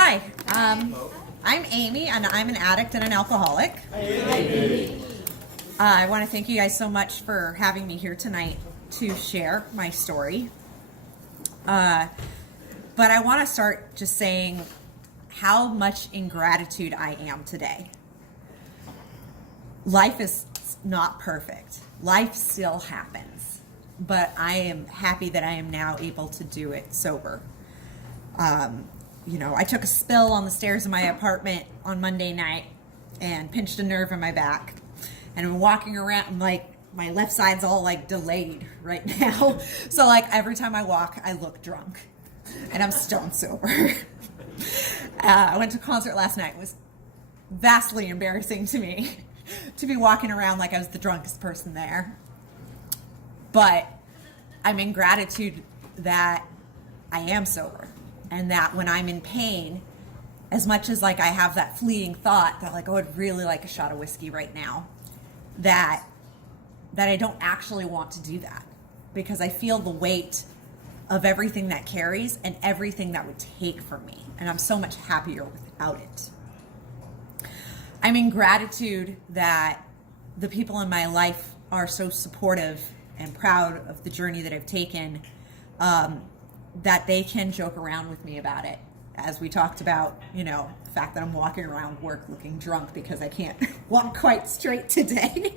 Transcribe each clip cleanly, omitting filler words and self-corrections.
Hi, I'm Amy, and I'm an addict and an alcoholic. I want to thank you guys so much for having me here tonight to share my story. But I want to start just saying how much in gratitude I am today. Life is not perfect. Life still happens. But I am happy that I am now able to do it sober. I took a spill on the stairs of my apartment on Monday night and pinched a nerve in my back. And I'm walking around, like, my left side's all, like, delayed right now. So, like, every time I walk, I look drunk. And I'm stone sober. I went to a concert last night. It was vastly embarrassing to me to be walking around like I was the drunkest person there. But I'm in gratitude that I am sober. And that when I'm in pain, as much as like I have that fleeting thought that like, oh, I'd really like a shot of whiskey right now, that I don't actually want to do that because I feel the weight of everything that carries and everything that would take from me. And I'm so much happier without it. I'm in gratitude that the people in my life are so supportive and proud of the journey that I've taken, that they can joke around with me about it. As we talked about, the fact that I'm walking around work looking drunk because I can't walk quite straight today.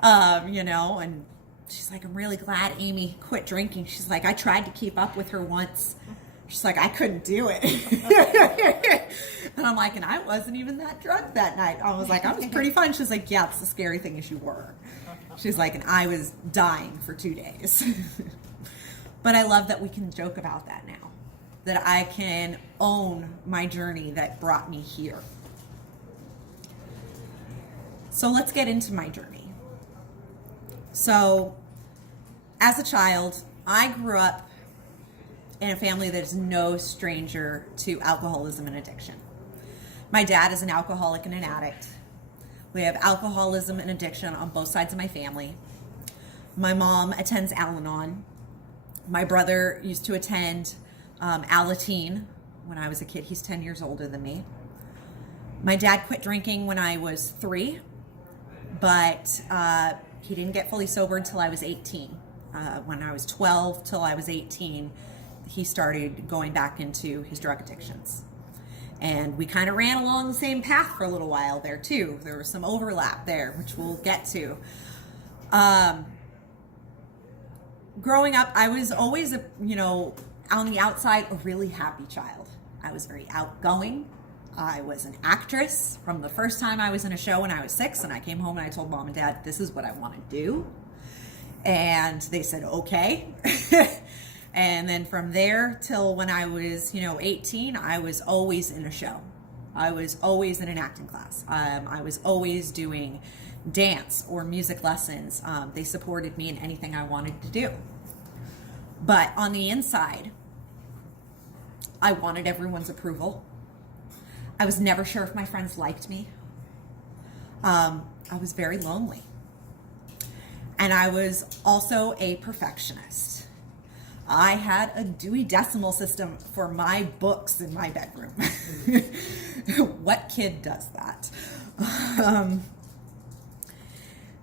And she's like, I'm really glad Amy quit drinking. She's like, I tried to keep up with her once. She's like, I couldn't do it. And I'm like, and I wasn't even that drunk that night. I was like, I was pretty fine. She's like, yeah, it's the scary thing is you were. She's like, and I was dying for 2 days. But I love that we can joke about that now. That I can own my journey that brought me here. So let's get into my journey. So, as a child, I grew up in a family that is no stranger to alcoholism and addiction. My dad is an alcoholic and an addict. We have alcoholism and addiction on both sides of my family. My mom attends Al-Anon. My brother used to attend Alateen when I was a kid. He's 10 years older than me. My dad quit drinking when I was 3, but he didn't get fully sober until I was 18. When I was 12 till I was 18, he started going back into his drug addictions. And we kind of ran along the same path for a little while there too. There was some overlap there, which we'll get to. Growing up, I was always, on the outside, a really happy child. I was very outgoing. I was an actress from the first time I was in a show when I was 6, and I came home and I told mom and dad, this is what I want to do. And they said, okay. And then from there till when I was, 18, I was always in a show. I was always in an acting class. I was always doing dance or music lessons. They supported me in anything I wanted to do. But on the inside, I wanted everyone's approval. I was never sure if my friends liked me. I was very lonely. And I was also a perfectionist. I had a Dewey Decimal System for my books in my bedroom. What kid does that?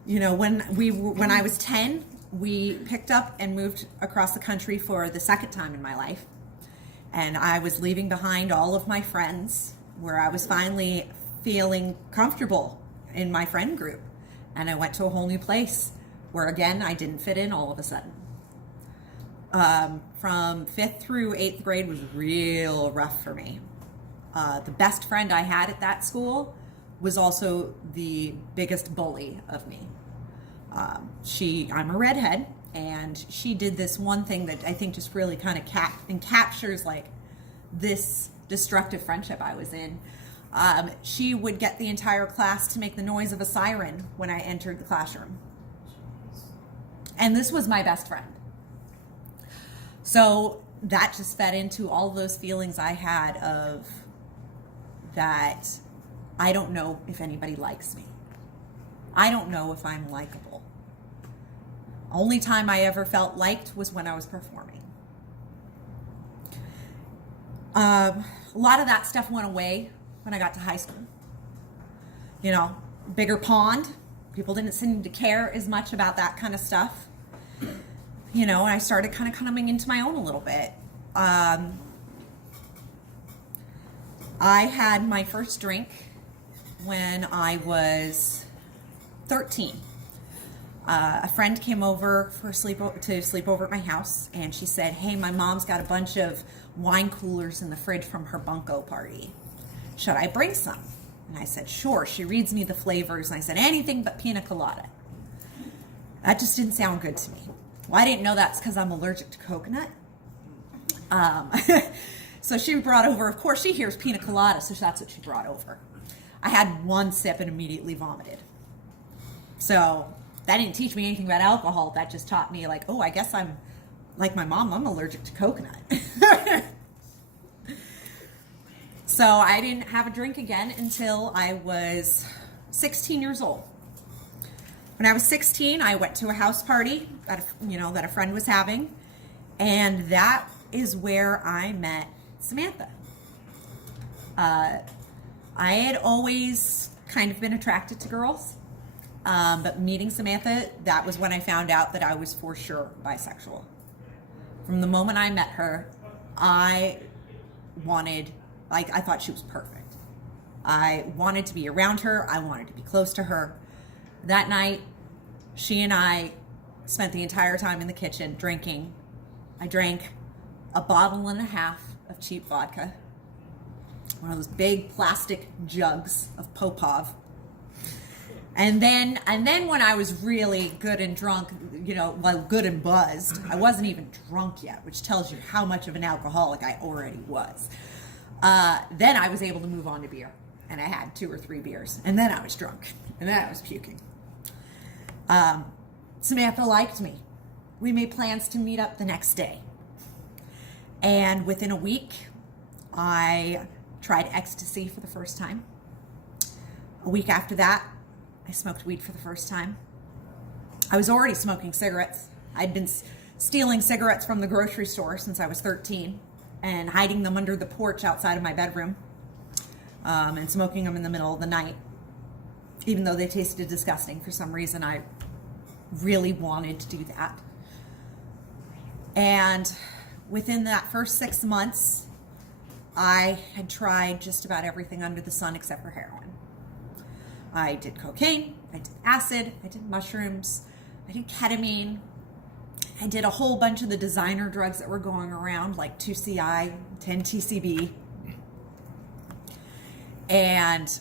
When I was 10, we picked up and moved across the country for the second time in my life. And I was leaving behind all of my friends, where I was finally feeling comfortable in my friend group. And I went to a whole new place where, again, I didn't fit in all of a sudden. From 5th through 8th grade was real rough for me. The best friend I had at that school was also the biggest bully of me. I'm a redhead, and she did this one thing that I think just really kind of captures like this destructive friendship I was in. She would get the entire class to make the noise of a siren when I entered the classroom. And this was my best friend. So that just fed into all those feelings I had of that I don't know if anybody likes me. I don't know if I'm likable. Only time I ever felt liked was when I was performing. A lot of that stuff went away when I got to high school. You know, bigger pond. People didn't seem to care as much about that kind of stuff. You know, and I started kind of coming into my own a little bit. I had my first drink when I was 13. A friend came over to sleep over at my house, and she said, "Hey, my mom's got a bunch of wine coolers in the fridge from her bunco party. Should I bring some?" And I said, "Sure." She reads me the flavors, and I said, "Anything but pina colada." That just didn't sound good to me. Well, I didn't know that's because I'm allergic to coconut. So she brought over, of course, she hears pina colada, so that's what she brought over. I had one sip and immediately vomited. So that didn't teach me anything about alcohol. That just taught me, like, oh, I guess I'm like my mom, I'm allergic to coconut. So I didn't have a drink again until I was 16 years old. When I was 16, I went to a house party that a friend was having, and that is where I met Samantha. I had always kind of been attracted to girls, but meeting Samantha, that was when I found out that I was for sure bisexual. From the moment I met her, I thought she was perfect. I wanted to be around her. I wanted to be close to her. That night, she and I spent the entire time in the kitchen drinking. I drank a bottle and a half of cheap vodka, one of those big plastic jugs of Popov. And then when I was really good and drunk, good and buzzed, I wasn't even drunk yet, which tells you how much of an alcoholic I already was. Then I was able to move on to beer, and I had 2 or 3 beers, and then I was drunk, and then I was puking. Samantha liked me. We made plans to meet up the next day. And within a week, I tried ecstasy for the first time. A week after that, I smoked weed for the first time. I was already smoking cigarettes. I'd been stealing cigarettes from the grocery store since I was 13 and hiding them under the porch outside of my bedroom, and smoking them in the middle of the night. Even though they tasted disgusting, for some reason I really wanted to do that. And within that first 6 months, I had tried just about everything under the sun except for heroin. I did cocaine, I did acid, I did mushrooms, I did ketamine, I did a whole bunch of the designer drugs that were going around, like 2CI, 10-TCB. And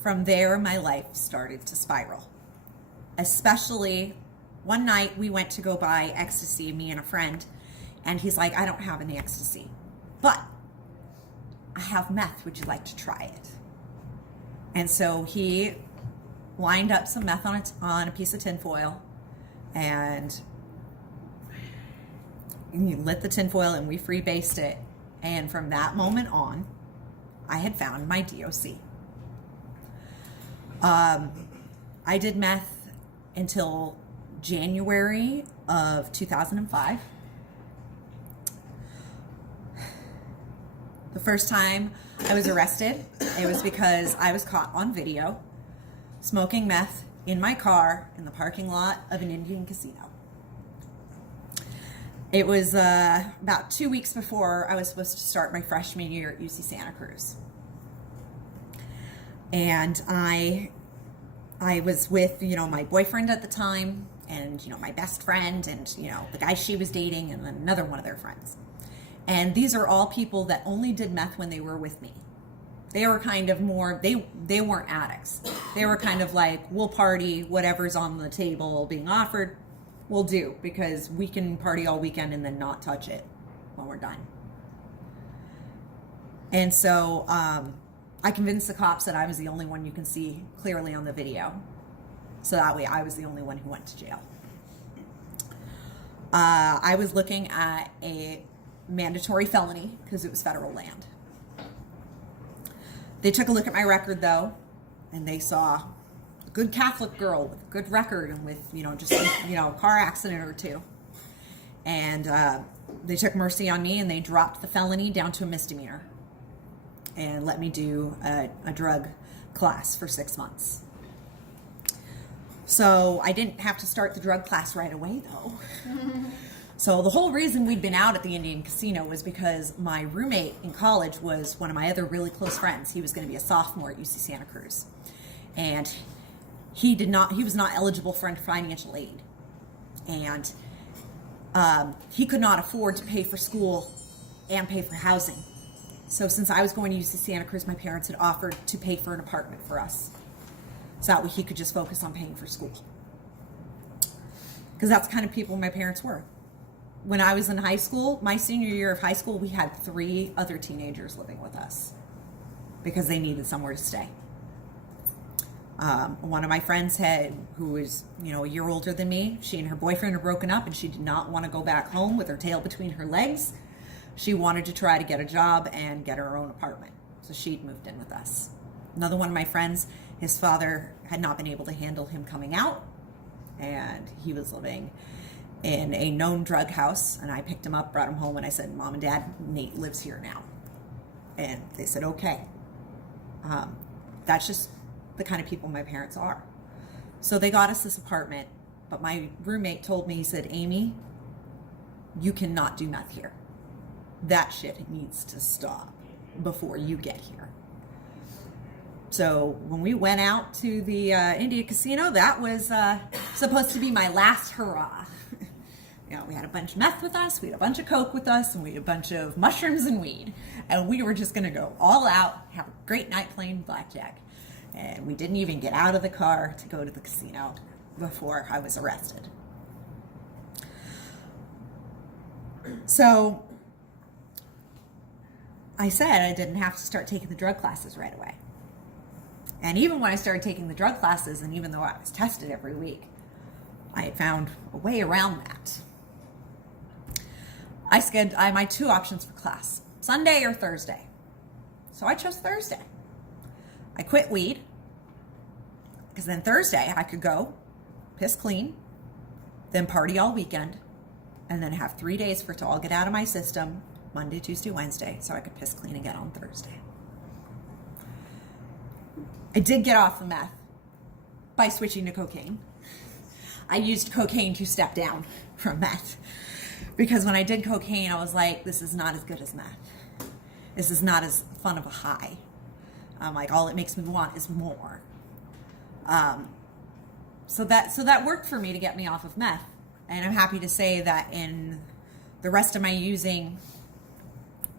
from there, my life started to spiral. Especially one night we went to go buy ecstasy, me and a friend, and he's like, "I don't have any ecstasy, but I have meth. Would you like to try it?" And so he lined up some meth on a piece of tinfoil, and he lit the tinfoil, and we freebased it. And from that moment on, I had found my DOC. I did meth until January of 2005. The first time I was arrested, it was because I was caught on video smoking meth in my car in the parking lot of an Indian casino. It was about 2 weeks before I was supposed to start my freshman year at UC Santa Cruz. And I was with, my boyfriend at the time, and, my best friend, and, the guy she was dating, and then another one of their friends. And these are all people that only did meth when they were with me. They were kind of more, they weren't addicts. They were kind of like, we'll party, whatever's on the table being offered, we'll do, because we can party all weekend and then not touch it when we're done. And so I convinced the cops that I was the only one you can see clearly on the video. So that way I was the only one who went to jail. I was looking at a mandatory felony because it was federal land. They took a look at my record, though, and they saw a good Catholic girl with a good record and with, just a car accident or two. And they took mercy on me and they dropped the felony down to a misdemeanor and let me do a drug class for 6 months. So I didn't have to start the drug class right away, though. So the whole reason we'd been out at the Indian Casino was because my roommate in college was one of my other really close friends. He was going to be a sophomore at UC Santa Cruz. And he was not eligible for financial aid. And he could not afford to pay for school and pay for housing. So since I was going to UC Santa Cruz, my parents had offered to pay for an apartment for us. So that way he could just focus on paying for school. Because that's the kind of people my parents were. When I was in high school, my senior year of high school, we had 3 other teenagers living with us because they needed somewhere to stay. One of my friends who was, a year older than me, she and her boyfriend are broken up and she did not want to go back home with her tail between her legs. She wanted to try to get a job and get her own apartment. So she'd moved in with us. Another one of my friends, his father had not been able to handle him coming out, and he was living in a known drug house, and I picked him up, brought him home, and I said, Mom and Dad, Nate lives here now. And they said, okay. That's just the kind of people my parents are. So they got us this apartment, but my roommate told me, he said, Amy, you cannot do meth here. That shit needs to stop before you get here. So when we went out to the India Casino, that was supposed to be my last hurrah. We had a bunch of meth with us, we had a bunch of coke with us, and we had a bunch of mushrooms and weed. And we were just going to go all out, have a great night playing blackjack. And we didn't even get out of the car to go to the casino before I was arrested. So I said I didn't have to start taking the drug classes right away. And even when I started taking the drug classes, and even though I was tested every week, I had found a way around that. I had my 2 options for class, Sunday or Thursday. So I chose Thursday. I quit weed, because then Thursday I could go, piss clean, then party all weekend, and then have 3 days for it to all get out of my system, Monday, Tuesday, Wednesday, so I could piss clean again on Thursday. I did get off the meth by switching to cocaine. I used cocaine to step down from meth. Because when I did cocaine, I was like, this is not as good as meth. This is not as fun of a high. I'm like, all it makes me want is more. So that worked for me to get me off of meth. And I'm happy to say that in the rest of my using,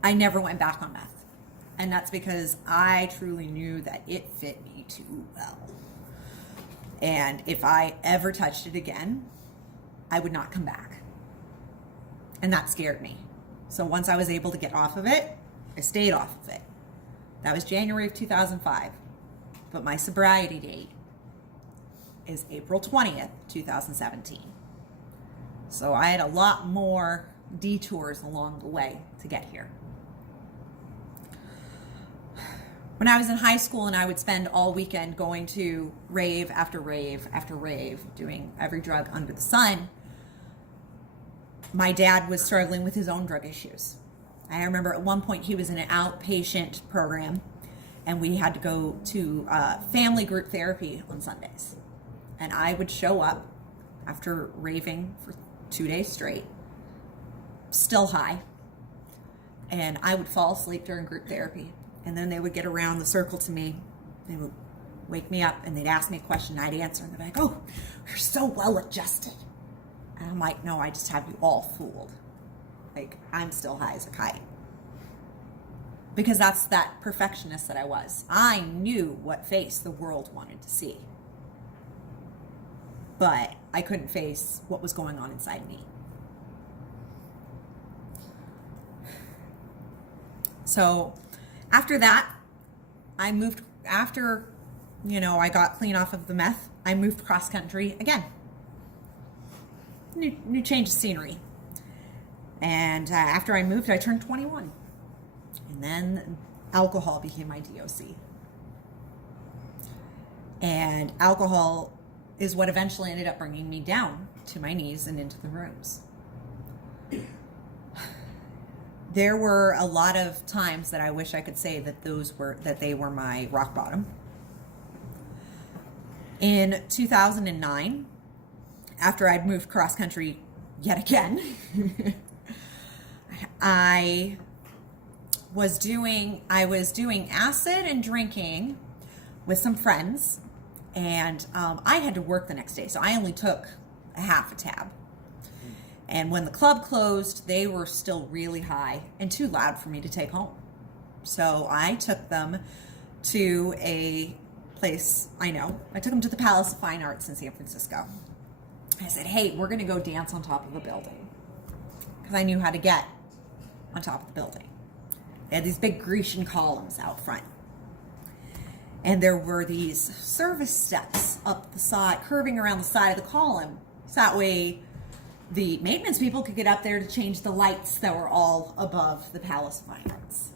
I never went back on meth. And that's because I truly knew that it fit me too well. And if I ever touched it again, I would not come back. And that scared me. So once I was able to get off of it, I stayed off of it. That was January of 2005. But my sobriety date is April 20th, 2017. So I had a lot more detours along the way to get here. When I was in high school and I would spend all weekend going to rave after rave after rave, doing every drug under the sun, my dad was struggling with his own drug issues. I remember at one point he was in an outpatient program and we had to go to family group therapy on Sundays. And I would show up after raving for 2 days straight, still high, and I would fall asleep during group therapy. And then they would get around the circle to me. They would wake me up and they'd ask me a question. I'd answer and they'd be like, oh, you're so well adjusted. And I'm like, no, I just have you all fooled. Like, I'm still high as a kite. Because that's that perfectionist that I was. I knew what face the world wanted to see. But I couldn't face what was going on inside me. So after that, I moved, after, I got clean off of the meth, I moved cross country again. New change of scenery. And after I moved, I turned 21. And then alcohol became my DOC. And alcohol is what eventually ended up bringing me down to my knees and into the rooms. there were a lot of times that I wish I could say that they were my rock bottom. In 2009, after I'd moved cross country yet again, I was doing acid and drinking with some friends, and I had to work the next day, so I only took a half a tab. And when the club closed, they were still really high and too loud for me to take home. So I took them to a place I know. I took them to the Palace of Fine Arts in San Francisco. I said, hey, we're going to go dance on top of a building, because I knew how to get on top of the building. They had these big Grecian columns out front. And there were these service steps up the side, curving around the side of the column. So that way the maintenance people could get up there to change the lights that were all above the Palace of Fine Arts.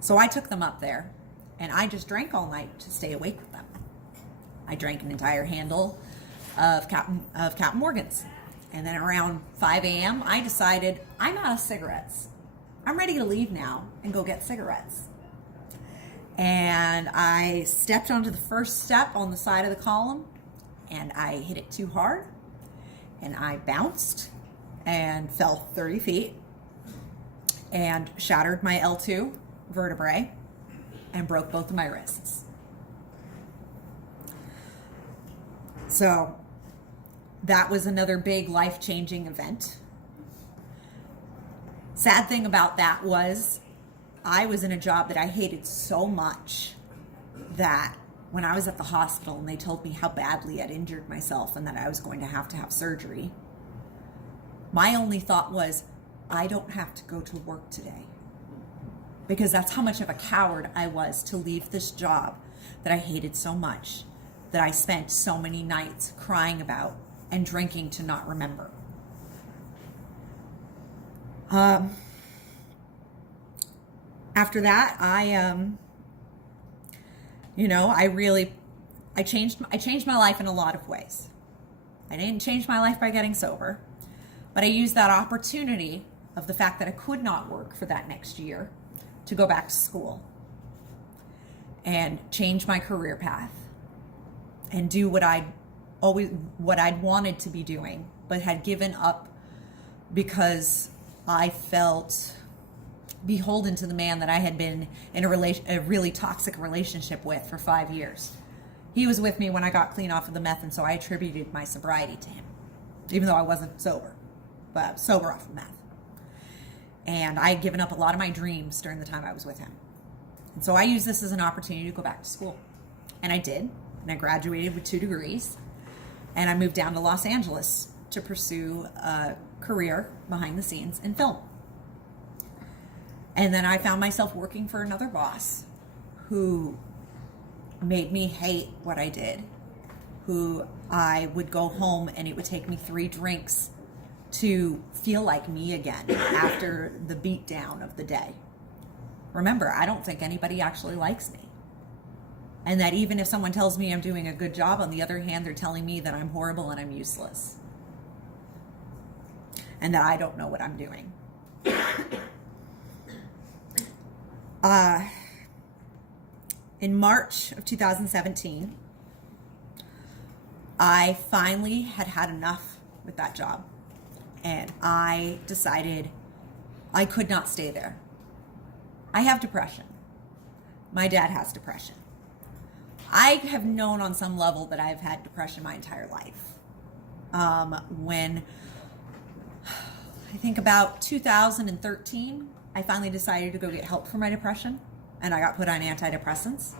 So I took them up there, and I just drank all night to stay awake with them. I drank an entire handle of Captain Morgan's. And then around 5 a.m., I decided I'm out of cigarettes. I'm ready to leave now and go get cigarettes. And I stepped onto the first step on the side of the column, and I hit it too hard, and I bounced and fell 30 feet and shattered my L2 vertebrae and broke both of my wrists. So that was another big life-changing event. Sad thing about that was I was in a job that I hated so much that when I was at the hospital and they told me how badly I'd injured myself and that I was going to have surgery, my only thought was, I don't have to go to work today. Because that's how much of a coward I was to leave this job that I hated so much, that I spent so many nights crying about and drinking to not remember. After that, I changed my life in a lot of ways. I didn't change my life by getting sober, but I used that opportunity of the fact that I could not work for that next year to go back to school and change my career path and do what I'd wanted to be doing, but had given up because I felt beholden to the man that I had been in a really toxic relationship with for 5 years. He was with me when I got clean off of the meth, and so I attributed my sobriety to him, even though I wasn't sober, but sober off of meth. And I had given up a lot of my dreams during the time I was with him. And so I used this as an opportunity to go back to school. And I did, and I graduated with 2 degrees, and I moved down to Los Angeles to pursue a career behind the scenes in film. And then I found myself working for another boss who made me hate what I did, who I would go home and it would take me 3 drinks to feel like me again after the beat down of the day. Remember, I don't think anybody actually likes me. And that even if someone tells me I'm doing a good job, on the other hand, they're telling me that I'm horrible and I'm useless. And that I don't know what I'm doing. In March of 2017, I finally had enough with that job. And I decided I could not stay there. I have depression. My dad has depression. I have known on some level that I've had depression my entire life. When I think about 2013, I finally decided to go get help for my depression, and I got put on antidepressants.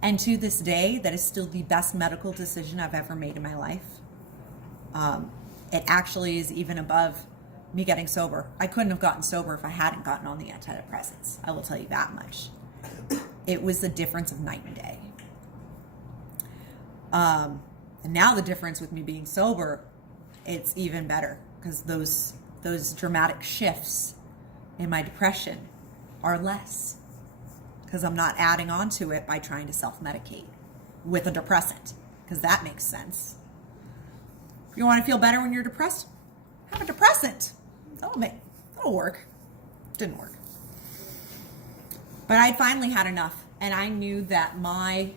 And to this day, that is still the best medical decision I've ever made in my life. It actually is even above me getting sober. I couldn't have gotten sober if I hadn't gotten on the antidepressants. I will tell you that much. It was the difference of night and day. And now the difference with me being sober, it's even better, because those dramatic shifts in my depression are less, because I'm not adding on to it by trying to self-medicate with a depressant, because that makes sense. If you want to feel better when you're depressed, have a depressant. That'll work. Didn't work. But I finally had enough, and I knew that my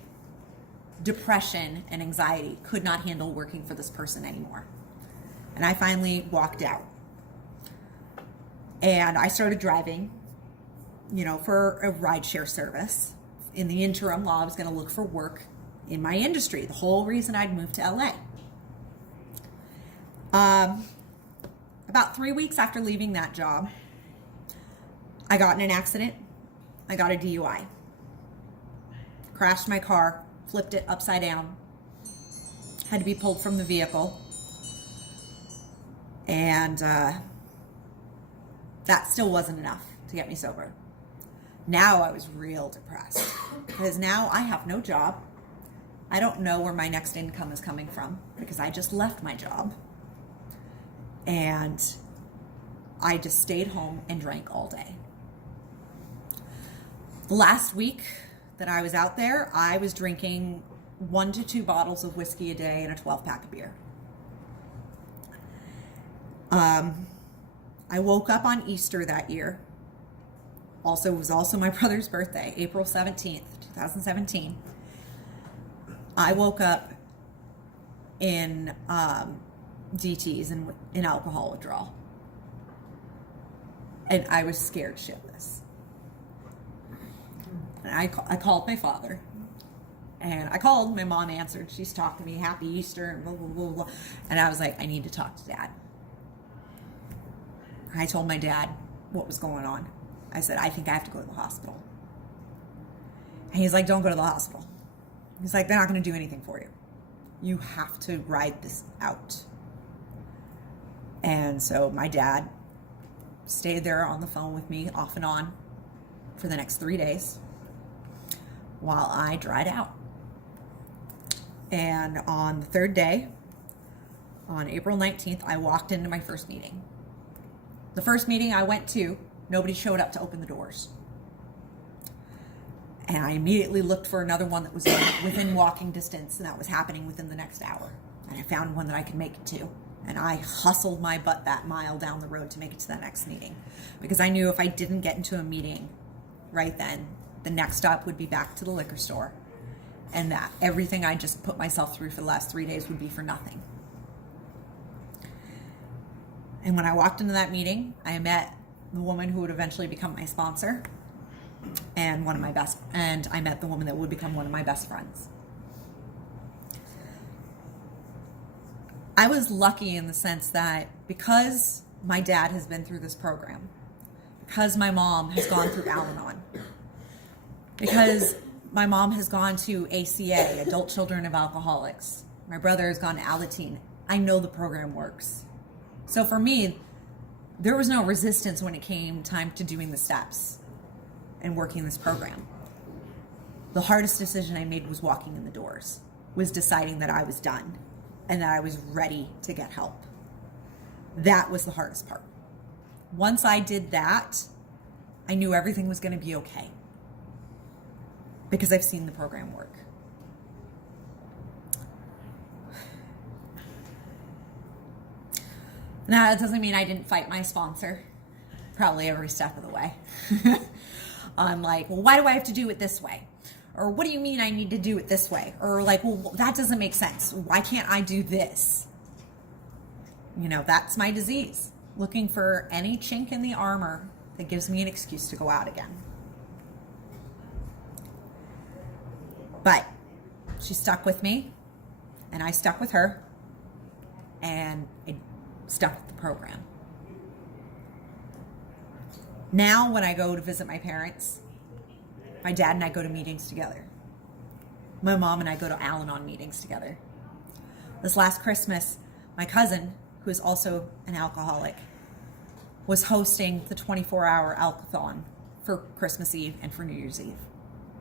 depression and anxiety could not handle working for this person anymore. And I finally walked out. And I started driving, for a rideshare service in the interim while I was going to look for work in my industry. The whole reason I'd moved to LA. About 3 weeks after leaving that job, I got in an accident. I got a DUI. Crashed my car, flipped it upside down. Had to be pulled from the vehicle. And that still wasn't enough to get me sober. Now I was real depressed because now I have no job. I don't know where my next income is coming from because I just left my job. And I just stayed home and drank all day. Last week that I was out there, I was drinking 1 to 2 bottles of whiskey a day and a 12-pack of beer. I woke up on Easter that year. It was also my brother's birthday, April 17th, 2017. I woke up in DTs and in alcohol withdrawal. And I was scared shitless. And I called my father. And I called, my mom answered. She's talking to me, happy Easter, and blah, blah, blah, blah. And I was like, I need to talk to Dad. I told my dad what was going on. I said, I think I have to go to the hospital. And he's like, don't go to the hospital. He's like, they're not going to do anything for you. You have to ride this out. And so my dad stayed there on the phone with me off and on for the next 3 days while I dried out. And on the third day, on April 19th, I walked into my first meeting. The first meeting I went to, nobody showed up to open the doors. And I immediately looked for another one that was within walking distance, and that was happening within the next hour. And I found one that I could make it to. And I hustled my butt that mile down the road to make it to that next meeting. Because I knew if I didn't get into a meeting right then, the next stop would be back to the liquor store. And that everything I just put myself through for the last 3 days would be for nothing. And when I walked into that meeting, I met the woman who would eventually become my sponsor and I met the woman that would become one of my best friends. I was lucky in the sense that because my dad has been through this program, because my mom has gone through Al-Anon, because my mom has gone to ACA, Adult Children of Alcoholics, my brother has gone to Alateen, I know the program works. So for me, there was no resistance when it came time to doing the steps and working this program. The hardest decision I made was walking in the doors, was deciding that I was done and that I was ready to get help. That was the hardest part. Once I did that, I knew everything was going to be okay because I've seen the program work. Now, that doesn't mean I didn't fight my sponsor, probably every step of the way. I'm like, well, why do I have to do it this way? Or what do you mean I need to do it this way? Or like, well, that doesn't make sense. Why can't I do this? That's my disease. Looking for any chink in the armor that gives me an excuse to go out again. But she stuck with me, and I stuck with her, and I stuck with the program. Now, when I go to visit my parents, my dad and I go to meetings together. My mom and I go to Al-Anon meetings together. This last Christmas, my cousin, who is also an alcoholic, was hosting the 24-hour alcothon for Christmas Eve and for New Year's Eve.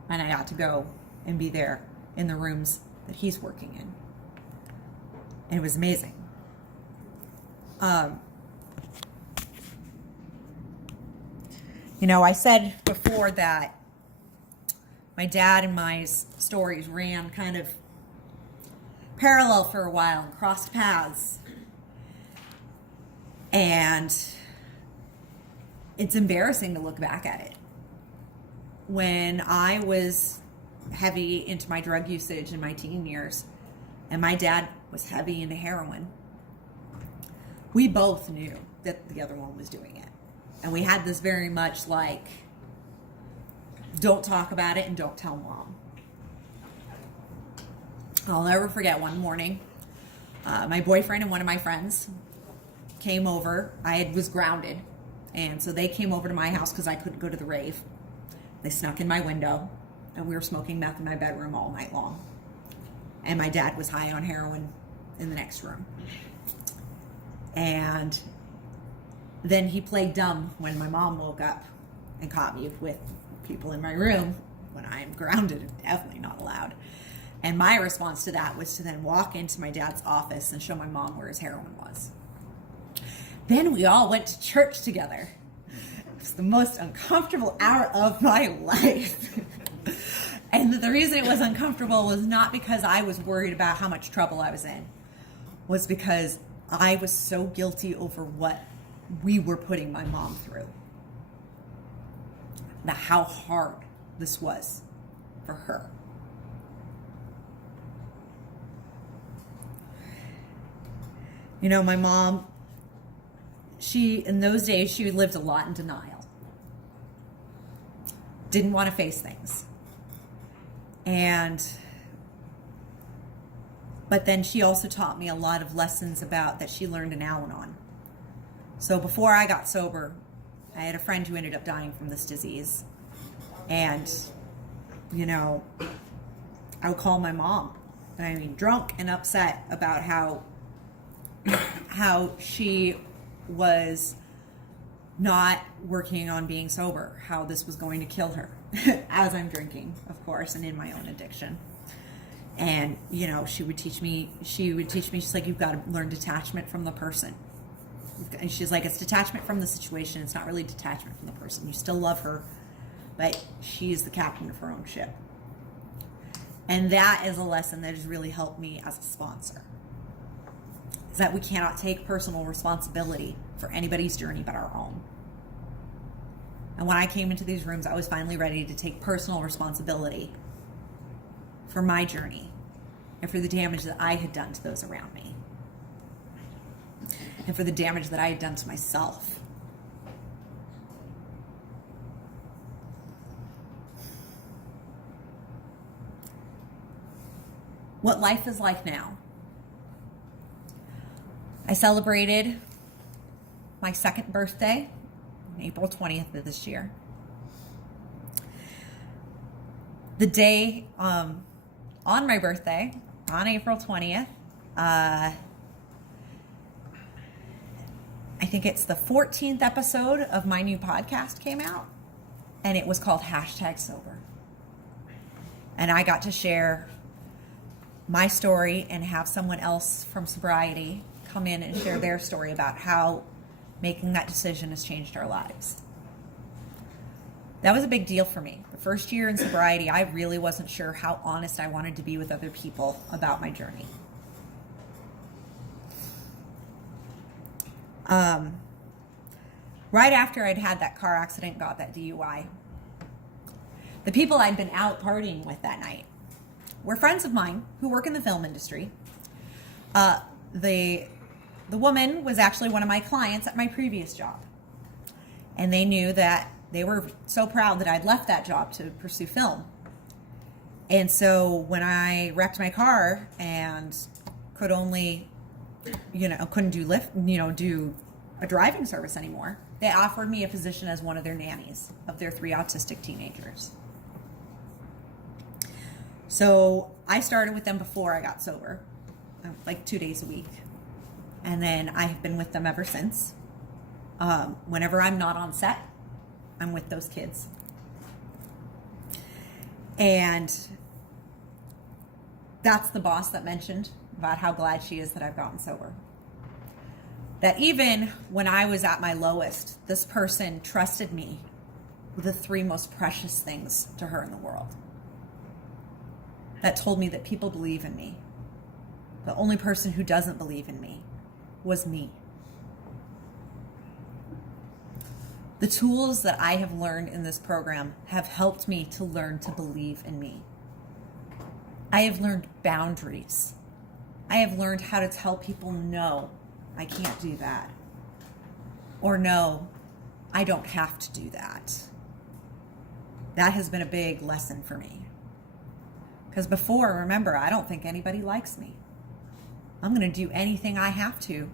And I got to go and be there in the rooms that he's working in. And it was amazing. I said before that my dad and my stories ran kind of parallel for a while and crossed paths. And it's embarrassing to look back at it. When I was heavy into my drug usage in my teen years, and my dad was heavy into heroin, we both knew that the other one was doing it. And we had this very much like, don't talk about it and don't tell mom. I'll never forget one morning, my boyfriend and one of my friends came over. I was grounded, and so they came over to my house because I couldn't go to the rave. They snuck in my window, and we were smoking meth in my bedroom all night long. And my dad was high on heroin in the next room. And then he played dumb when my mom woke up and caught me with people in my room when I'm grounded and definitely not allowed. And my response to that was to then walk into my dad's office and show my mom where his heroin was. Then we all went to church together. It was the most uncomfortable hour of my life. And the reason it was uncomfortable was not because I was worried about how much trouble I was in, was because I was so guilty over what we were putting my mom through. How hard this was for her. You know, my mom, in those days, she lived a lot in denial. Didn't want to face things. But then she also taught me a lot of lessons that she learned in Al-Anon. So before I got sober, I had a friend who ended up dying from this disease. And, you know, I would call my mom, drunk and upset about how she was not working on being sober, how this was going to kill her as I'm drinking, of course, and in my own addiction. And, you know, she would teach me, she's like, you've got to learn detachment from the person. And she's like, it's detachment from the situation. It's not really detachment from the person. You still love her, but she's the captain of her own ship. And that is a lesson that has really helped me as a sponsor. Is that we cannot take personal responsibility for anybody's journey but our own. And when I came into these rooms, I was finally ready to take personal responsibility for my journey and for the damage that I had done to those around me. And for the damage that I had done to myself. What life is like now. I celebrated my second birthday on April 20th of this year. The day on my birthday, on April 20th, I think it's the 14th episode of my new podcast came out, and it was called #Sober. And I got to share my story and have someone else from sobriety come in and share their story about how making that decision has changed our lives. That was a big deal for me. The first year in sobriety, I really wasn't sure how honest I wanted to be with other people about my journey. Right after I'd had that car accident, got that DUI, the people I'd been out partying with that night were friends of mine who work in the film industry. The woman was actually one of my clients at my previous job. And they knew that they were so proud that I'd left that job to pursue film. And so when I wrecked my car and could only, couldn't do do a driving service anymore, they offered me a position as one of their nannies of their 3 autistic teenagers. So I started with them before I got sober, like 2 days a week. And then I have been with them ever since. Whenever I'm not on set, I'm with those kids. And that's the boss that mentioned about how glad she is that I've gotten sober. That even when I was at my lowest, this person trusted me with the 3 most precious things to her in the world. That told me that people believe in me. The only person who doesn't believe in me was me. The tools that I have learned in this program have helped me to learn to believe in me. I have learned boundaries. I have learned how to tell people, no, I can't do that. Or no, I don't have to do that. That has been a big lesson for me. Because before, remember, I don't think anybody likes me. I'm going to do anything I have to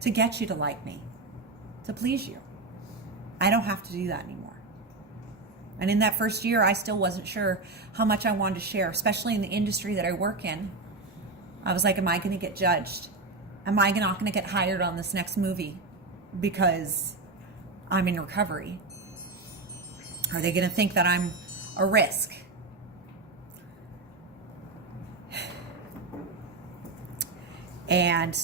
get you to like me, to please you. I don't have to do that anymore. And in that first year, I still wasn't sure how much I wanted to share, especially in the industry that I work in. I was like, am I going to get judged? Am I not going to get hired on this next movie because I'm in recovery? Are they going to think that I'm a risk? And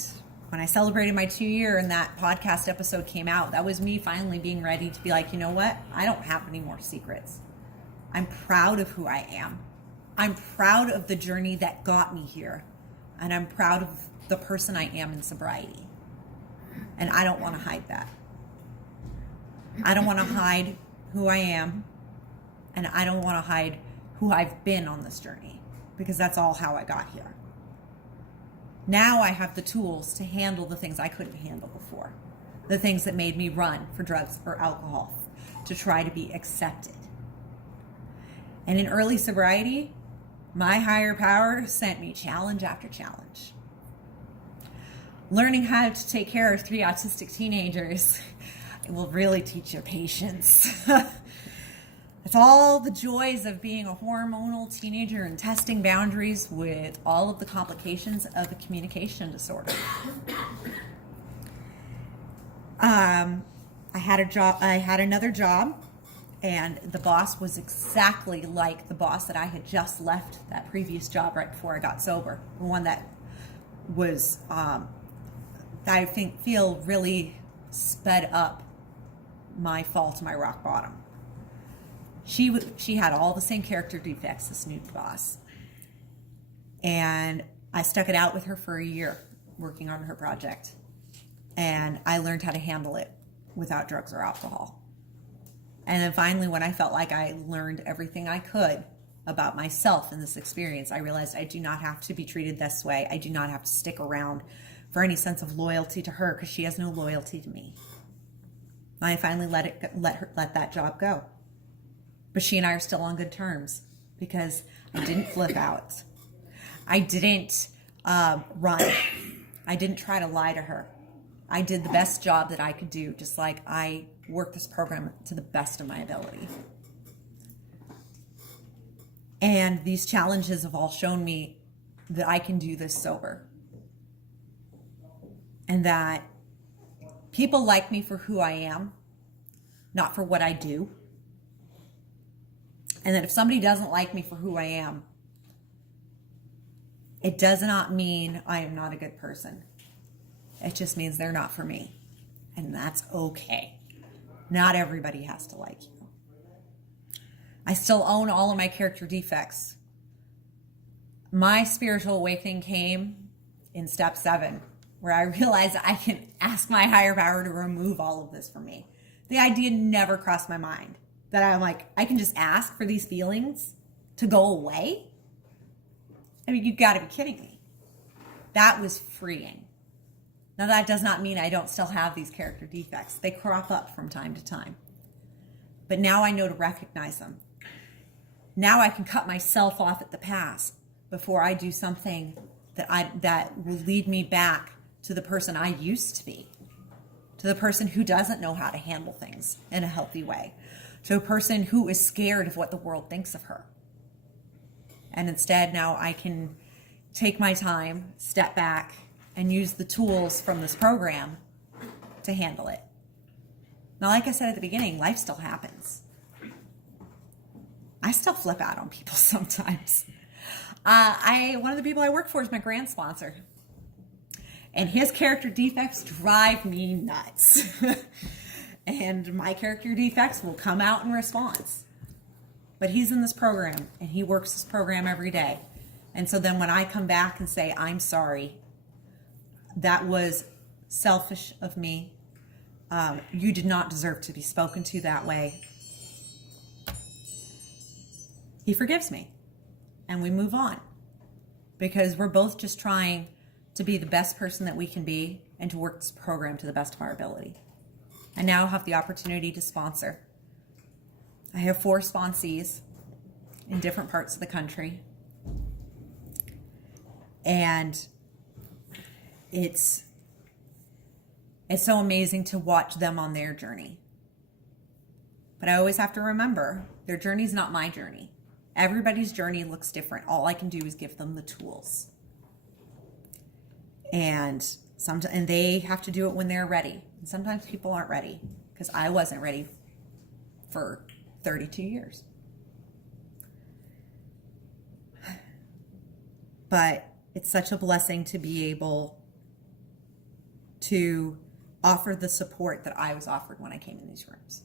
when I celebrated my 2-year and that podcast episode came out, that was me finally being ready to be like, you know what? I don't have any more secrets. I'm proud of who I am. I'm proud of the journey that got me here. And I'm proud of the person I am in sobriety. And I don't want to hide that. I don't want to hide who I am. And I don't want to hide who I've been on this journey, because that's all how I got here. Now I have the tools to handle the things I couldn't handle before. The things that made me run for drugs or alcohol, to try to be accepted. And in early sobriety, my higher power sent me challenge after challenge. Learning how to take care of 3 autistic teenagers, it will really teach you patience. It's all the joys of being a hormonal teenager and testing boundaries with all of the complications of a communication disorder. I had another job, and the boss was exactly like the boss that I had just left that previous job right before I got sober. The one that was, that I feel really sped up my fall to my rock bottom. She had all the same character defects, this new boss. And I stuck it out with her for a year, working on her project. And I learned how to handle it without drugs or alcohol. And then finally, when I felt like I learned everything I could about myself in this experience, I realized I do not have to be treated this way. I do not have to stick around for any sense of loyalty to her, because she has no loyalty to me. I finally let that job go. But she and I are still on good terms, because I didn't flip out. I didn't run. I didn't try to lie to her. I did the best job that I could do, just like I worked this program to the best of my ability. And these challenges have all shown me that I can do this sober. And that people like me for who I am, not for what I do. And that if somebody doesn't like me for who I am, it does not mean I am not a good person. It just means they're not for me. And that's okay. Not everybody has to like you. I still own all of my character defects. My spiritual awakening came in step 7, where I realized I can ask my higher power to remove all of this from me. The idea never crossed my mind. That I'm like, I can just ask for these feelings to go away? I mean, you've got to be kidding me. That was freeing. Now, that does not mean I don't still have these character defects. They crop up from time to time. But now I know to recognize them. Now I can cut myself off at the pass before I do something that will lead me back to the person I used to be, to the person who doesn't know how to handle things in a healthy way, to a person who is scared of what the world thinks of her. And instead, now I can take my time, step back, and use the tools from this program to handle it. Now, like I said at the beginning, life still happens. I still flip out on people sometimes. One of the people I work for is my grant sponsor. And his character defects drive me nuts. And my character defects will come out in response. But he's in this program, and he works this program every day. And so then when I come back and say, I'm sorry, that was selfish of me. You did not deserve to be spoken to that way. He forgives me, and we move on, because we're both just trying to be the best person that we can be and to work this program to the best of our ability. I now have the opportunity to sponsor. I have 4 sponsees in different parts of the country. And it's so amazing to watch them on their journey. But I always have to remember, their journey is not my journey. Everybody's journey looks different. All I can do is give them the tools. And they have to do it when they're ready. And sometimes people aren't ready, because I wasn't ready for 32 years. But it's such a blessing to be able to offer the support that I was offered when I came in these rooms.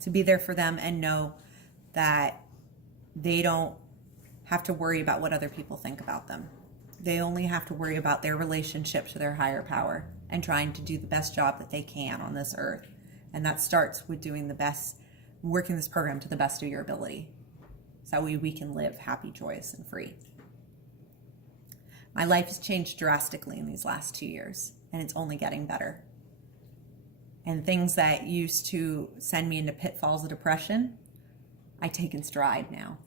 To be there for them and know that they don't have to worry about what other people think about them. They only have to worry about their relationship to their higher power and trying to do the best job that they can on this earth. And that starts with doing the best, working this program to the best of your ability, so we can live happy, joyous, and free. My life has changed drastically in these last 2 years, and it's only getting better. And things that used to send me into pitfalls of depression, I take in stride now.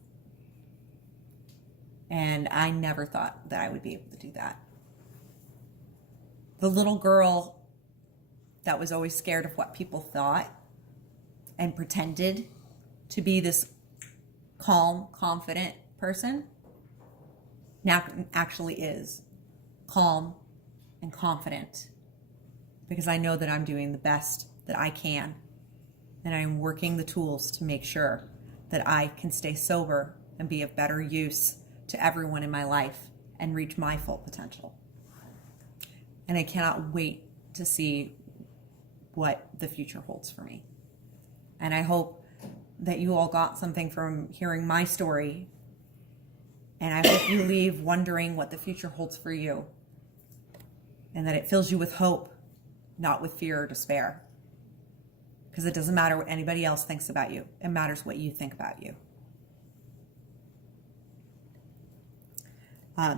And I never thought that I would be able to do that. The little girl that was always scared of what people thought and pretended to be this calm, confident person now actually is calm and confident, because I know that I'm doing the best that I can, and I'm working the tools to make sure that I can stay sober and be of better use to everyone in my life and reach my full potential. And I cannot wait to see what the future holds for me. And I hope that you all got something from hearing my story, and I hope you leave wondering what the future holds for you, and that it fills you with hope, not with fear or despair. Because it doesn't matter what anybody else thinks about you. It matters what you think about you.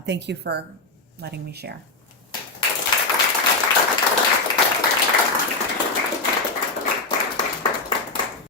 Thank you for letting me share.